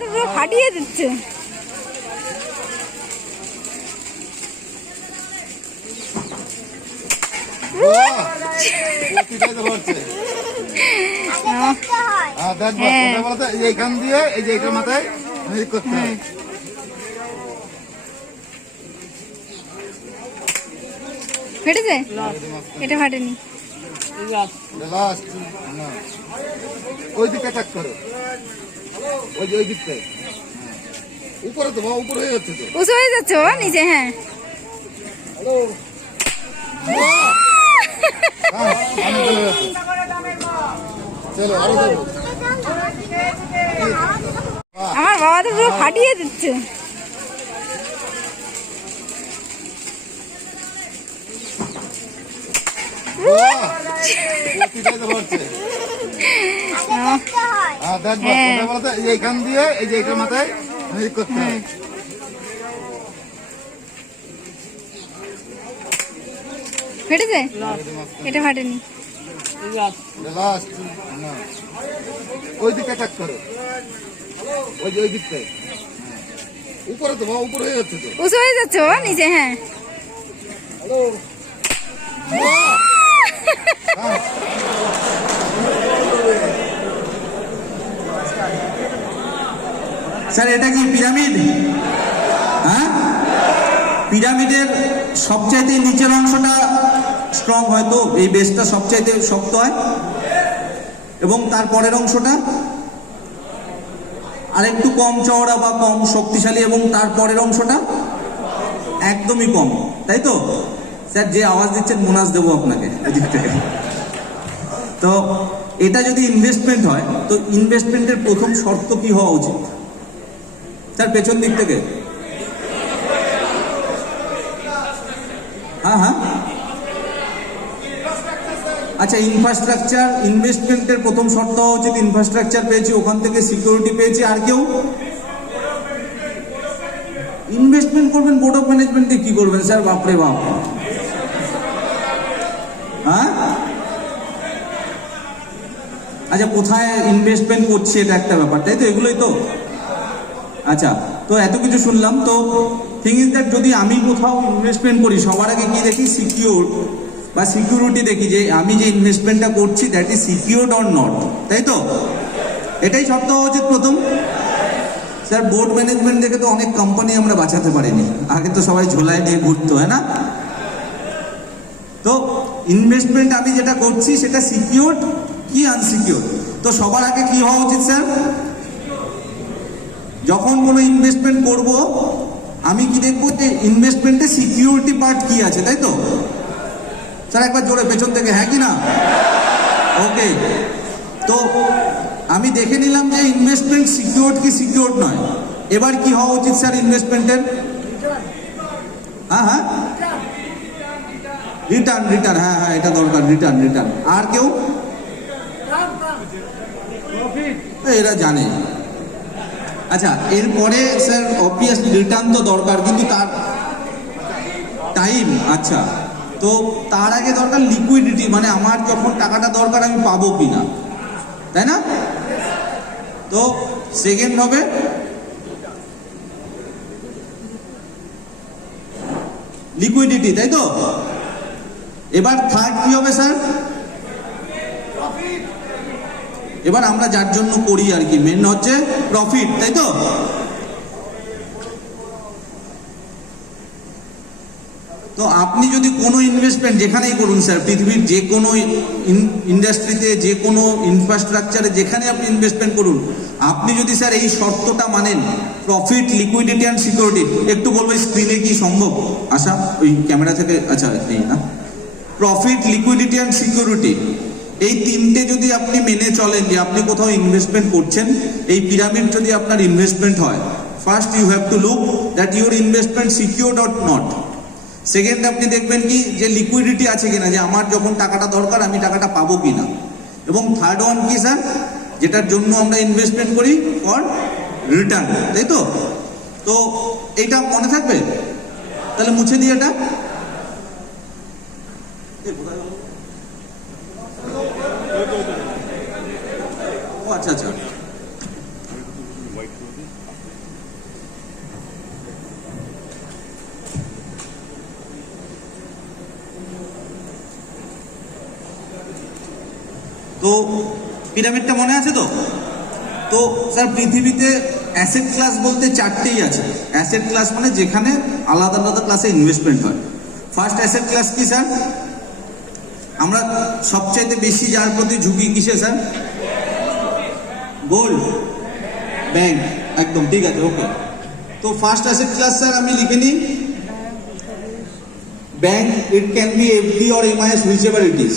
তো পুরো ফাটিয়ে দিচ্ছে। এইখান দিয়ে এই যে এটা মাথায় করতে হয়। ফেটেছে? এটা ফাটেনি। ওই দিকে কাট করো, ওই যে ওই দিকটায় উপরে তো উপরে হয়ে যাচ্ছে, তো উঁচু হয়ে যাচ্ছে ও নিচে। হ্যাঁ আমার বাবা তো পুরো ফাটিয়ে দিচ্ছে। এইখান দিয়ে এই যে এটা মাথায় করতে হয়। ফেটেছে? এটা ফাটেনি। ওই দিকে কাট করো, ওই যে ওই দিকটায় উপরে তো উপরে হয়ে যাচ্ছে, তো উঁচু হয়ে যাচ্ছে ও নিচে। হ্যাঁ স্যার এটা কি পিরামিড? হ্যাঁ, পিরামিডের সবচাইতে নিচের অংশটা স্ট্রং হয়, তো এই বেসটা সবচাইতে শক্ত হয়, এবং তারপরের অংশটা আরেকটু কম চওড়া বা কম শক্তিশালী, এবং তারপরের অংশটা একদমই কম, তাই তো? স্যার যে আওয়াজ দিচ্ছেন বোনাস দেবো আপনাকে এদিক থেকে। তো এটা যদি ইনভেস্টমেন্ট হয়, তো ইনভেস্টমেন্টের প্রথম শর্ত কি হওয়া উচিত স্যার? পেছন দিক থেকে। হ্যাঁ হ্যাঁ, আচ্ছা, ইনফ্রাস্ট্রাকচার। ইনভেস্টমেন্টের প্রথম শর্ত হওয়া উচিত ইনফ্রাস্ট্রাকচার পেয়েছি, ওখান থেকে সিকিউরিটি পেয়েছি। আর কেউ ইনভেস্টমেন্ট করবেন, বোর্ড অফ ম্যানেজমেন্টে কি করবেন স্যার? বাপরে বাপ। হ্যাঁ, আচ্ছা, কোথায় ইনভেস্টমেন্ট করছি এটা একটা ব্যাপার, তাই তো? এগুলোই তো। আচ্ছা, তো এত কিছু শুনলাম, তো থিং ইজ দ্যাট যদি আমি কোথাও ইনভেস্টমেন্ট করি, সবার আগে কি দেখি? সিকিউর বা সিকিউরিটি দেখি, যে আমি যে ইনভেস্টমেন্টটা করছি that is secured or not, তাই তো? এটাই শর্ত হওয়া উচিত প্রথম। স্যার বোর্ড ম্যানেজমেন্ট দেখে তো অনেক কোম্পানি আমরা বাঁচাতে পারিনি, আগে তো সবাই ঝোলায় নিয়ে ঘুরতো, হয় না? তো ইনভেস্টমেন্ট আমি যেটা করছি সেটা সিকিউরড কি আনসিকিউরড? তো সবার আগে কি হওয়া উচিত স্যার? যখন কোনো ইনভেস্টমেন্ট করব আমি কি দেখবো? যে ইনভেস্টমেন্টে সিকিউরিটি পার্ট কি আছে, তাই তো? স্যার একবার জোরে পেছন থেকে, হ্যাঁ কি না? ওকে, তো আমি দেখে নিলাম যে ইনভেস্টমেন্ট সিকিউরড কি সিকিউরড নয়। এবার কি হওয়া উচিত স্যার ইনভেস্টমেন্টের? হ্যাঁ হ্যাঁ, রিটার্ন। রিটার্ন, হ্যাঁ হ্যাঁ, এটা দরকার, রিটার্ন। রিটার্ন। আর কেউ? এরা জানে। আচ্ছা, এরপরে স্যার অবভিয়াসলি রিটার্ন তো দরকার, কিন্তু তার টাইম। আচ্ছা, তো তার আগে দরকার লিকুইডিটি, মানে আমার যখন টাকাটা দরকার আমি পাবো কিনা, তাই না? তো সেকেন্ড হবে লিকুইডিটি, তাই তো? এবার থার্ড কি হবে স্যার? এবার আমরা যার জন্য করি আর কি, মেন হচ্ছে প্রফিট, তাই তো? তো আপনি যদি কোনো ইনভেস্টমেন্ট যেখানেই করুন স্যার, পৃথিবীর যে কোনো ইন্ডাস্ট্রিতে, যে কোনো ইনফ্রাস্ট্রাকচারে, যেখানে আপনি ইনভেস্টমেন্ট করুন, আপনি যদি স্যার এই শর্তটা মানেন, প্রফিট, লিকুইডিটি অ্যান্ড সিকিউরিটি। একটু বলবো স্ক্রিনে কি সম্ভব? আশা ওই ক্যামেরা থেকে, আচ্ছা নেই না? প্রফিট, লিকুইডিটি অ্যান্ড সিকিউরিটি, এই তিনটে যদি আপনি মেনে চলেন যে আপনি কোথাও ইনভেস্টমেন্ট করছেন, এই পিরামিড যদি আপনার ইনভেস্টমেন্ট হয়, first you have to look that your investment secured or not. Second আপনি দেখবেন কি যে লিকুইডিটি আছে কিনা, যে আমার যখন টাকাটা দরকার আমি টাকাটা পাবো কিনা। এবং থার্ড ওয়ান কি স্যার, যেটার জন্য আমরা ইনভেস্টমেন্ট করি, ফর রিটার্ন, তাই তো? তো এইটা মনে থাকবে? তাহলে মুছে দিই এটা। ও আচ্ছা আচ্ছা, পিরামিডটা মনে আছে তো? তো স্যার পৃথিবীতে অ্যাসেট ক্লাস বলতে চারটেই আছে। অ্যাসেট ক্লাস মানে যেখানে আলাদা আলাদা ক্লাসে ইনভেস্টমেন্ট হয়। ফার্স্ট অ্যাসেট ক্লাস কি স্যার? আমরা সবচাইতে বেশি যার প্রতি ঝুঁকি কিসে স্যার? গোল্ড, ব্যাংক, একদম ঠিক আছে, ওকে। তো ফার্স্ট অ্যাসেট ক্লাস স্যার আমি লিখে নিই bank, it can be FD or MIS whichever it is,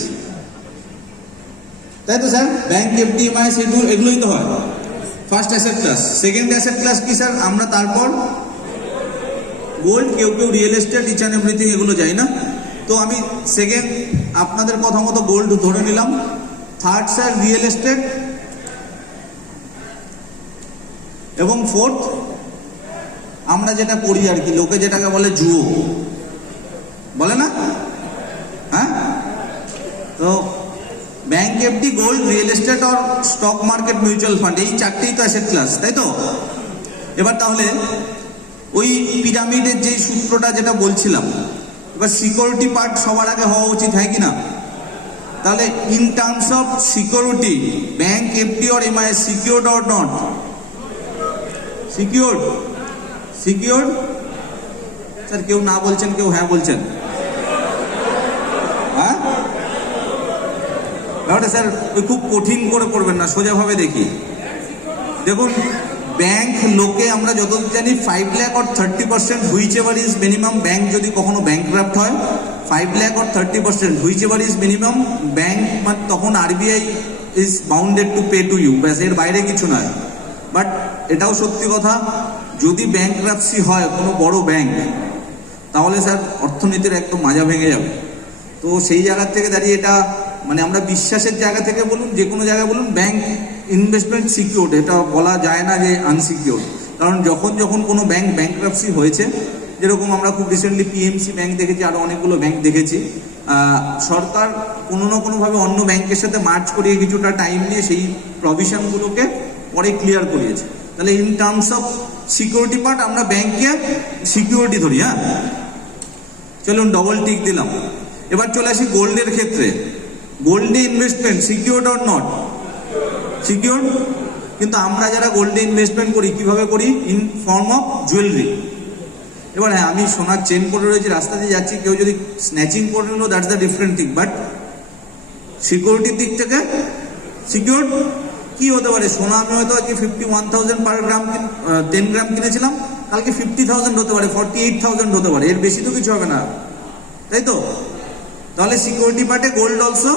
তাই তো স্যার? ব্যাংক, এফডি, এমআইএস এগুলোই তো হয় first asset class. Second asset class কি স্যার? আমরা তারপর গোল্ড, কেউ কেউ real estate, each and everything এগুলো যাই না। তো আমি সেকেন্ড আপনাদের কথা মতো গোল্ড ধরে নিলাম। থার্ড স্যার রিয়েল এস্টেট, এবং ফোর্থ আমরা যেটা করি আর কি, লোকে যেটাকে বলে জুয়ো, বলে না? হ্যাঁ, তো bank, FD, gold, real estate আর স্টক মার্কেট, মিউচুয়াল ফান্ড, এই চারটেই তো অ্যাসেট ক্লাস, তাই তো? এবার তাহলে ওই পিরামিডের যে সূত্রটা যেটা বলছিলাম, এবার সিকিউরিটি পার্ট সবার আগে হওয়া উচিত, হয় কি না? তাহলে in terms of security, bank, FD or MIS secured or not? Secured. Secured sir? কেউ না বলছেন, কেউ হ্যাঁ বলছেন। হ্যাঁ, ব্যাপারটা স্যার ওই খুব কঠিন করে পড়বেন না, সোজাভাবে দেখি। দেখুন, ব্যাংক লোকে আমরা যতদূর জানি 5 lakh or 30% whichever is minimum, bank যদি কখনো ব্যাংকরাপ্ট হয় 5 lakh or 30% whichever is minimum, bank মানে তখন RBI is bounded to pay to you, ব্যাস, এর বাইরে কিছু নয়। বাট এটাও সত্যি কথা, যদি ব্যাংকরাপ্সি হয় কোনো বড় ব্যাংক, তাহলে স্যার অর্থনীতির একদম মাজা ভেঙে যাবে। তো সেই জায়গা থেকে দাঁড়িয়ে এটা মানে আমরা বিশ্বাসের জায়গা থেকে বলুন, যে কোনো জায়গায় বলুন, ব্যাংক ইনভেস্টমেন্ট সিকিউরড, এটা বলা যায় না যে আনসিকিউরড। কারণ যখন যখন কোনো ব্যাংক ব্যাংকরাপ্সি হয়েছে, যেরকম আমরা খুব রিসেন্টলি পিএমসি ব্যাংক দেখেছি, আরও অনেকগুলো ব্যাংক দেখেছি, সরকার কোনো না কোনোভাবে অন্য ব্যাংকের সাথে মার্চ করিয়ে কিছুটা টাইম নিয়ে সেই প্রভিশনগুলোকে পরে ক্লিয়ার করিয়েছে। তাহলে in terms of security part আমরা ব্যাংকে সিকিউরিটি ধরি। হ্যাঁ, চলুন ডবল টিক দিলাম। এবার চলে আসি গোল্ডের ক্ষেত্রে। গোল্ডে investment secured or not? Secured. কিন্তু আমরা যারা গোল্ডে ইনভেস্টমেন্ট করি কিভাবে করি? In form of jewellery. এবার হ্যাঁ, আমি সোনার চেন পরে রয়েছি, রাস্তা দিয়ে যাচ্ছি, কেউ যদি স্ন্যাচিং করে নিল, that's the different thing. But সিকিউরিটির দিক থেকে সিকিউরড কি হতে পারে? সোনা আমি হয়তো আজকে 51,000 পার গ্রাম 10 গ্রাম কিনেছিলাম, কালকে 50,000 হতে পারে, 48,000 হতে পারে, এর বেশি তো কিছু হবে না, তাই তো? তাহলে সিকিউরিটি পার্টে গোল্ড অলসো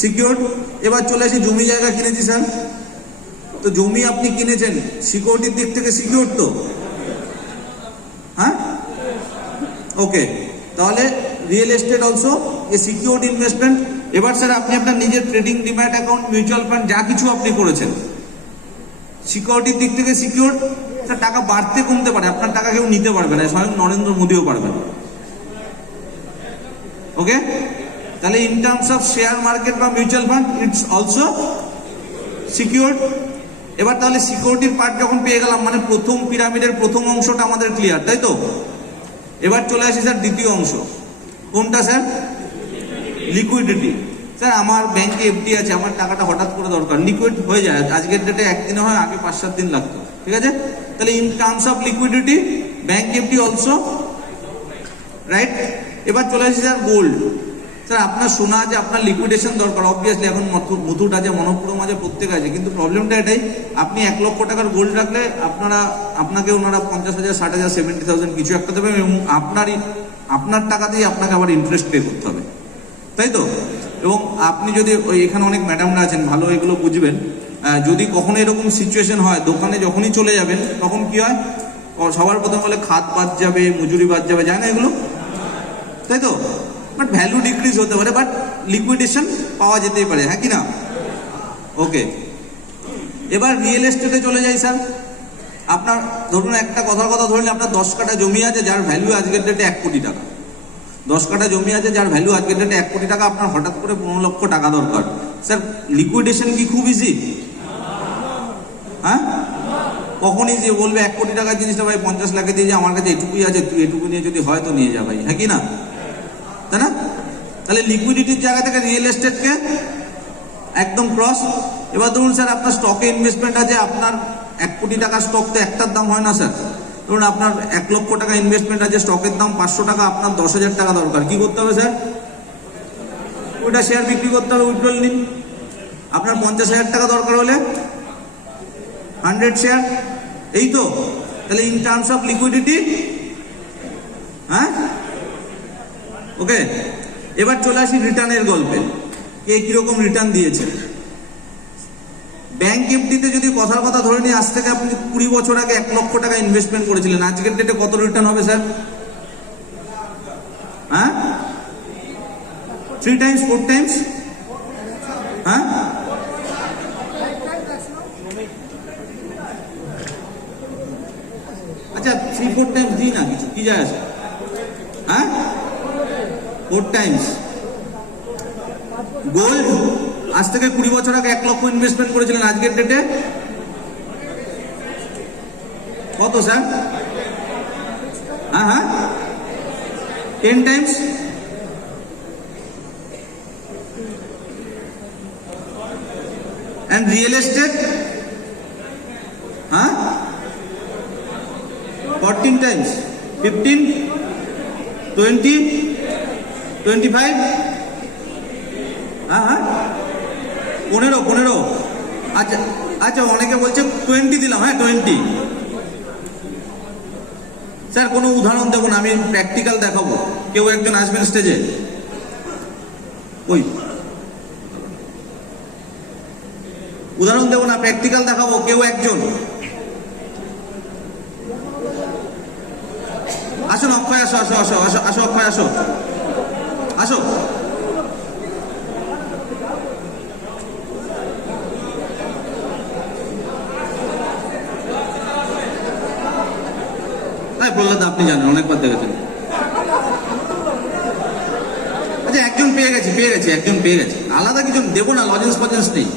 সিকিউরড। এবার চলে আসি জমি জায়গা কিনেছি স্যার, তো জমি আপনি কিনেছেন, সিকিউরিটির দিক থেকে সিকিউরড তো? হ্যাঁ, ওকে। তাহলে real estate also a secured investment. এবার স্যার আপনি আপনার নিজের trading, demat account, mutual fund যা কিছু আপনি করেছেন, সিকিউরিটির দিক থেকে সিকিউরড। স্যার টাকা বাড়তে কমতে পারে, আপনার টাকা কেউ নিতে পারবে না, স্বয়ং নরেন্দ্র মোদীও পারবে না। ওকে, তাহলে in terms of share market বা mutual fund it's also secured. এবার তাহলে সিকিউরিটির পার্ট যখন পেয়ে গেলাম, মানে প্রথম পিরামিডের প্রথম অংশটা আমাদের ক্লিয়ার, তাই তো? এবার চলে আসি স্যার দ্বিতীয় অংশ। কোনটা স্যার? লিকুইডিটি। স্যার আমার ব্যাংকে এফডি আছে, আমার টাকাটা হঠাৎ করে দরকার, লিকুইড হয়ে যায়, আজকের ডেটে একদিনে হয়, আগে 5-7 দিন লাগতো, ঠিক আছে? তাহলে in terms of liquidity bank FD also right. এবার চলে আসি স্যার গোল্ড। স্যার আপনার সোনা আছে, আপনার লিকুইডেশন দরকার, অবভিয়াসলি এখন মুথুট আছে, মনপুরম আছে, প্রত্যেক আছে, কিন্তু প্রবলেমটা এটাই, আপনি 1 লক্ষ টাকার গোল্ড রাখলে আপনাকে ওনারা 50,000, 60,000, 70,000 কিছু একটা দেবে, এবং আপনার টাকাতেই আপনাকে আবার ইন্টারেস্ট পে করতে হবে, তাই তো? এবং আপনি যদি এখানে অনেক ম্যাডামরা আছেন, ভালো এগুলো বুঝবেন, যদি কখনো এরকম সিচুয়েশন হয়, দোকানে যখনই চলে যাবেন, তখন কি হয়? সবার প্রথম বলে খাত বাদ যাবে, মজুরি বাদ যাবে, যায় না এগুলো, তাই তো? বাট ভ্যালু ডিক্রিজ হতে পারে, বাট লিকুইডেশন পাওয়া যেতেই পারে, হ্যাঁ কি না? ওকে, এবার রিয়েল এস্টেটে চলে যাই স্যার। আপনার ধরুন একটা কথার কথা ধরলে, আপনার 10 কাঠা জমি আছে, যার ভ্যালু আজকের ডেটে 1 কোটি টাকা। 10 কাঠা জমি আছে, যার ভ্যালু আজকের ডেটে 1 কোটি টাকা, আপনার হঠাৎ করে 15 লক্ষ টাকা দরকার। স্যার লিকুইডেশন কি খুব ইজি? হ্যাঁ, কখনই যে বলবে 1 কোটি টাকার জিনিসটা ভাই 50 লাখে দিয়ে, যে আমার কাছে এটুকুই আছে, তুই এটুকু নিয়ে যদি হয় তো নিয়ে যা ভাই, হ্যাঁ কি না? তাই না? তাহলে লিকুইডিটির জায়গা থেকে রিয়েল এস্টেটকে একদম ক্রস। এবার ধরুন স্যার আপনার স্টকে ইনভেস্টমেন্ট আছে, আপনার 1 কোটি টাকা স্টক তো একটার দাম হয় না স্যার। ধরুন আপনার 1 লক্ষ টাকা ইনভেস্টমেন্ট আছে, স্টকের দাম 500 টাকা, আপনার 10,000 টাকা দরকার, কি করতে হবে স্যার? ওইটা শেয়ার বিক্রি করতে হবে, উইথড্রল নিন। আপনার 50,000 টাকা দরকার হলে 100 শেয়ার, এই তো। তাহলে ইন টার্মস অফ লিকুইডিটি, হ্যাঁ ওকে। এবার চলে আসি রিটার্নের গল্পে, কে কিরকম রিটার্ন দিয়েছে। ব্যাংক এফডিতে যদি কথার কথা ধরে নিই, আজ থেকে আপনি 20 বছর আগে 1 লক্ষ টাকা ইনভেস্টমেন্ট করেছিলেন, আজকের ডেটে কত রিটার্ন হবে স্যার? হ্যাঁ 3 টাইমস 4 টাইমস, হ্যাঁ আচ্ছা 3-4 টাইমস দিই না, কিছু কি যায় আসে, হ্যাঁ 4 টাইমস। গোল্ড আজ থেকে 20 বছর আগে 1 লক্ষ ইনভেস্টমেন্ট করেছিলেন, আজকের ডেটে কত স্যার? হ্যাঁ 10 Times. and real estate, huh? 14 times, 15, 20, 25, 15। আচ্ছা আচ্ছা, অনেকে বলছে 20 দিলাম, হ্যাঁ 20। স্যার কোনো উদাহরণ দেবো না, আমি প্র্যাকটিক্যাল দেখাবো। কেউ একজন আসবেন স্টেজে, ওই উদাহরণ দেবো না, প্র্যাকটিক্যাল দেখাবো, কেউ একজন আসুন। অক্ষয় আসো আসো আসো আসো আসো, অক্ষয় আসো আসো। তাই বললাম, আপনি জানেন, অনেকবার দেখেছেন। আচ্ছা একজন পেয়ে গেছে, একজন পেয়ে গেছে, আলাদা কিছু দেবো না, লজেন্স ফজেন্স নেই।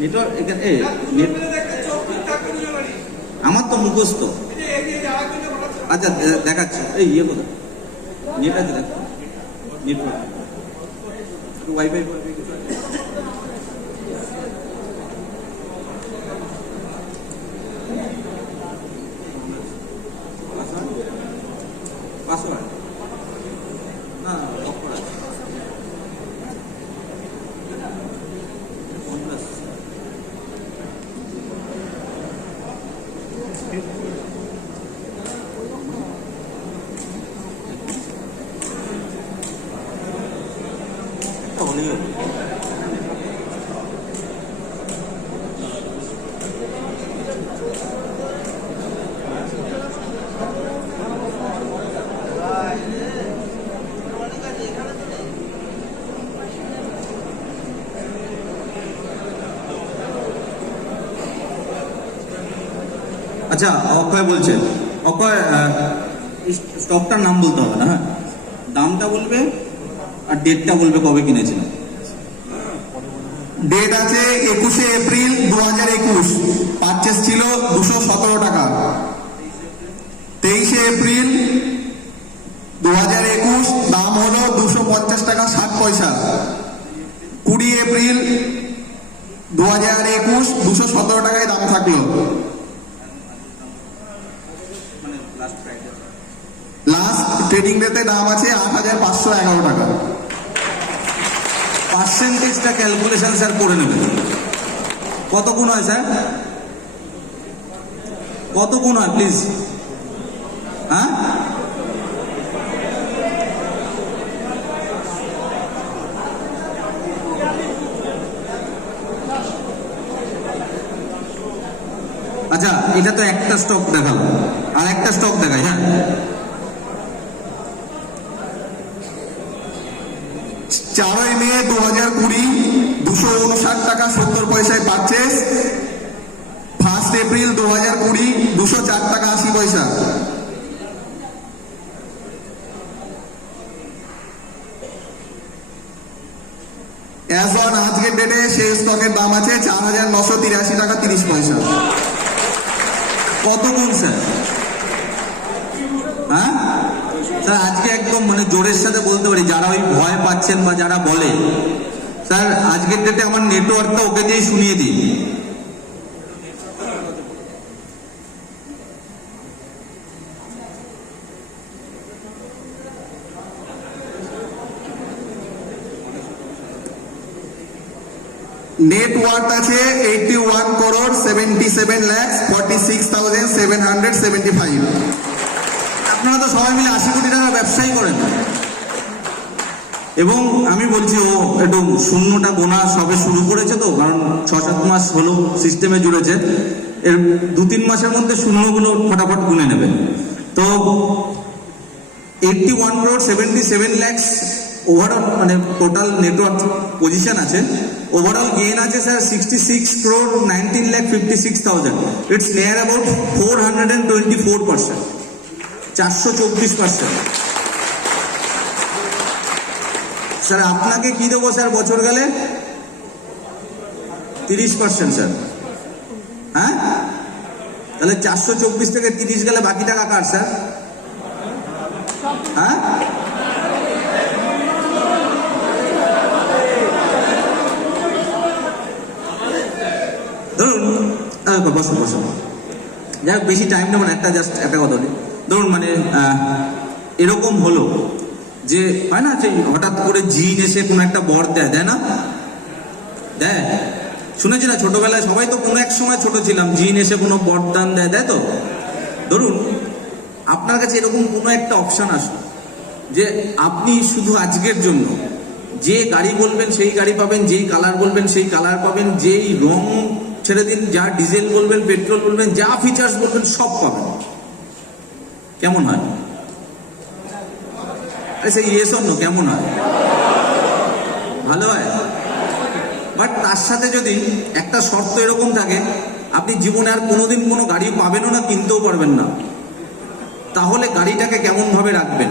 নেটওয়ার্ক এখানে আমার তো মুখস্থ। আচ্ছা দেখাচ্ছি, এই ইয়ে কোথায় নেট আছে, দেখ নেটওয়ার্ক ওয়াইফাই পাসওয়ার্ড না লক করা আছে। আচ্ছা অক্ষয় বলছেন, অক্ষয় স্টকটার নাম বলতে হবে না, হ্যাঁ দামটা বলবে আর ডেটটা বলবে কবে কিনেছিলেন। ডেট আছে 21শে এপ্রিল 2021, পারচেস ছিল 217 টাকা। 23শে এপ্রিল 2021, দাম হলো 250 টাকা 60 পয়সা। 20 এপ্রিল 2021, 217 টাকায় দাম থাকলো। লাস্ট ট্রেডিং ডেতে দাম আছে 8,511 টাকা। পার্সেন্টেজটা ক্যালকুলেশন স্যার করে নেবেন, কত গুণ হয় স্যার, কত গুণ হয় প্লিজ, হ্যাঁ আচ্ছা এটা তো একটা স্টক দেখাবো, আর একটা স্টক দেখাই, হ্যাঁ 4 মে 2020, 259 টাকা 70 পয়সায় পারচেস। 1 এপ্রিল 2020, 204 টাকা 80 পয়সা। অ্যাজ অন আজকের ডেটে সেই স্টকের দাম আছে 4,983 টাকা 30 পয়সা। কত গুণ স্যার, হ্যাঁ স্যার আজকে একদম মানে জোরের সাথে বলতে পারি, যারা ওই ভয় পাচ্ছেন বা যারা বলে, স্যার আজকের ডেটে আমার নেটওয়ার্কটা ওকে দিয়েই শুনিয়ে দিই। নেট ওয়ার্থ আছে 81 crore 77 lakhs 46,775। আপনারা তো সবাই মিলে 80 কোটি টাকার ব্যবসাই করেন, এবং আমি বলছি ও একটু শূন্যটা গোনা সবে শুরু করেছে, তো কারণ 6-7 মাস হলো সিস্টেমে জুড়েছে, এর 2-3 মাসের মধ্যে শূন্যগুলো ফটাফট গুনে নেবে। তো 81 crore 77 lakhs ওভারঅল মানে টোটাল নেটওয়ার্ক পজিশন আছে। ওভারঅল গেইন আছে sir 66 crore 19 lakh 56,000। It's near about 424%, 424%। Sir আপনাকে কি দেবো স্যার বছর গেলে? 30% স্যার। হ্যাঁ, তাহলে 424 থেকে 30 গেলে বাকি টাকা কার স্যার? হ্যাঁ, ধরুন বসুন বসুন, যাই হোক বেশি টাইম নেব না, একটা কথা বলি। ধরুন মানে এরকম হলো যে হয় না, যে হঠাৎ করে জিন এসে কোনো একটা বর দেয় না, দেয়, শুনেছি না ছোটবেলায় সবাই তো কোনো এক সময় ছোট ছিলাম, জিন এসে কোনো বরদান দেয় তো। ধরুন আপনার কাছে এরকম কোনো একটা অপশন আসলো যে আপনি শুধু আজকের জন্য যে গাড়ি বলবেন সেই গাড়ি পাবেন, যেই কালার বলবেন সেই কালার পাবেন, যেই রং ছেড়ে দিন, যা ডিজেল বলবেন, পেট্রোল বলবেন, যা ফিচার্স বলবেন সব পাবেন। কেমন হয়? আরে সেই ইয়েস অর নো কেমন হয়? ভালো হয়। বাট তার সাথে যদি একটা শর্ত এরকম থাকে, আপনি জীবনে আর কোনোদিন কোনো গাড়ি পাবেনও না, কিনতেও পারবেন না, তাহলে গাড়িটাকে কেমন ভাবে রাখবেন?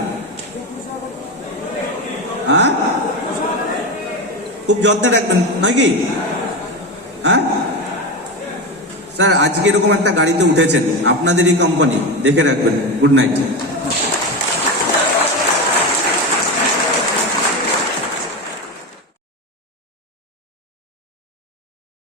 হ্যাঁ, খুব যত্নে রাখবেন নয় কি? হ্যাঁ স্যার, আজকে এরকম একটা গাড়িতে উঠেছেন, আপনাদেরই কোম্পানি, দেখে রাখবেন। Good night.